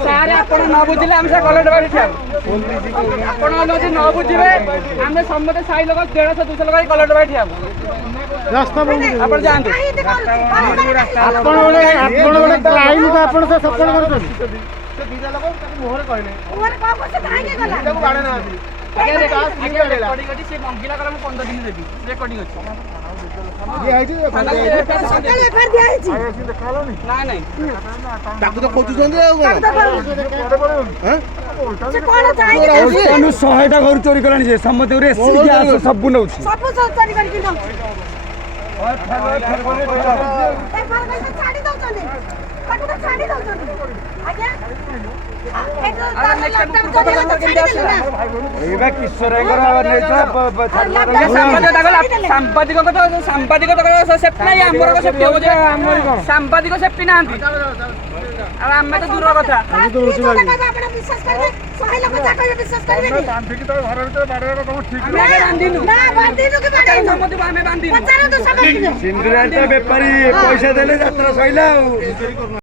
सारे आपण न बुझिले हम से कलेक्टर बाड़ी ठिया आपण नदी न बुझिबे हम समते साई लोग 150 200 लोग कलेक्टर बाड़ी ठिया रास्ता बंद आपण जानते आपण ओले लाइन का आपण से सपोर्ट करछन से बीजा लोग मोहर कहले मोहर का से काहे के गला ताको बाड़े ना आगे रेकॉर्डिंग अछि से मंगिला कर 15 दिन देबी रेकॉर्डिंग अछि ये है जे सकाळे फेर दिया है आसी देखालो नी ना नहीं ताको तो खोजु जंदे हैं से कोन चाहिए तनु 100 टा घर चोरी करनी जे सम्मति रे एससी गैस सब नउ सब चोरी कर के और छाड़ी दउ चंदे कटुटा छाड़ी दउ चंदे आज्ञा सांबादिक सांबादिक सेफ्टी ना आम तो दूर कथा बेपारी पैसा देले यात्रा सैला।